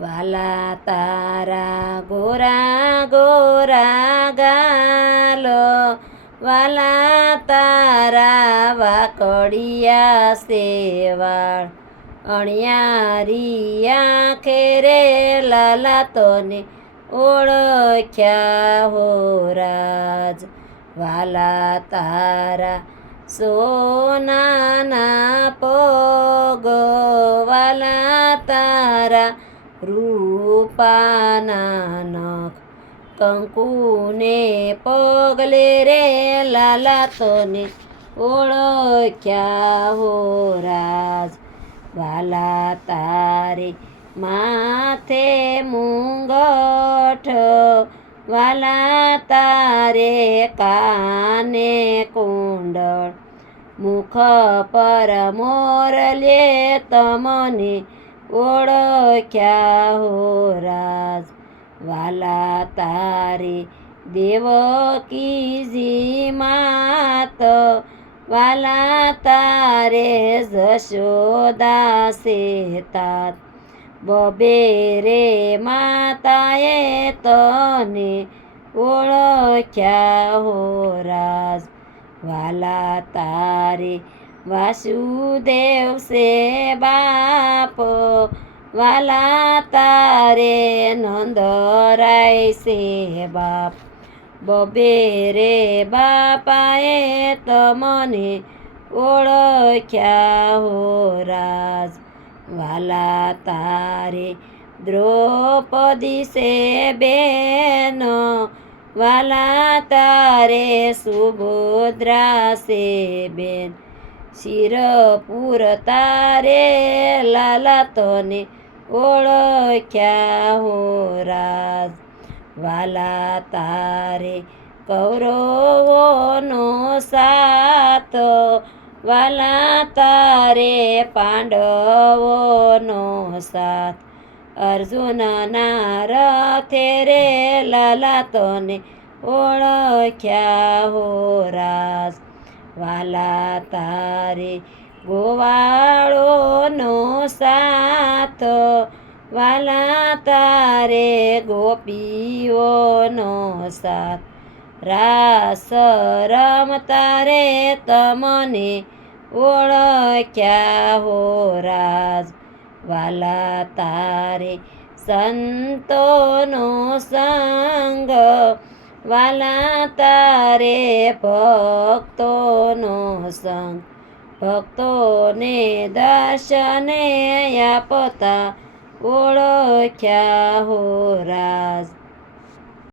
વાલા તારા ગોરા ગોરા ગાલો, વાલા તારા વાકડિયા સેવાળ, અણિયારી આંખે રે લાલા તોને ઓળખ્યા હો રાજ. વાલા તારા સોનાના પગ, વાલા તારા રૂપાના નખ, કંકુને પગલે રે લાલા તોને ઓળખ્યા હો રાજ. વાલા તારે માથે મુંગઠ, વાલા તારે કાને કુંડળ, મુખ પર મોરલે તમને ઓળખ્યા હો રાજ. વાલા તારે દેવકીજી માત, વાલા તારે જશોદા સે તાત, બબે રે માતાએ તને ઓળખ્યા હો રાજ. વાલા તારે વાસુદેવ સે બાપ, વાલા તારે નંદરાય સે બાપ, બબે રે બાપાએ તમને ઓળખ્યા હો રાજ. વાલા તારે દ્રૌપદી સે બેન, વાલા તારે સુભદ્રા સે બેન, શિરપુર તારે લાલા તને ઓળખ્યા હો રાજ. વાલા તારે કૌરવોનો સાથ, વાલા તારે પાંડવોનો સાથ, અર્જુનના રથે રે લાલા તને ઓળખ્યા હો રાજ. વાલા તારે ગોવાળોનો સાથ, વાલા તારે ગોપીઓનો સાથ, રાસ રમતા રે તમને ઓળખ્યા હો રાજ. વાલા તારે સંતોનો સંગ, વાલા તારે ભક્તોનો સંગ, ભક્તોને દર્શને આપતા ઓળખ્યા હો રાજ.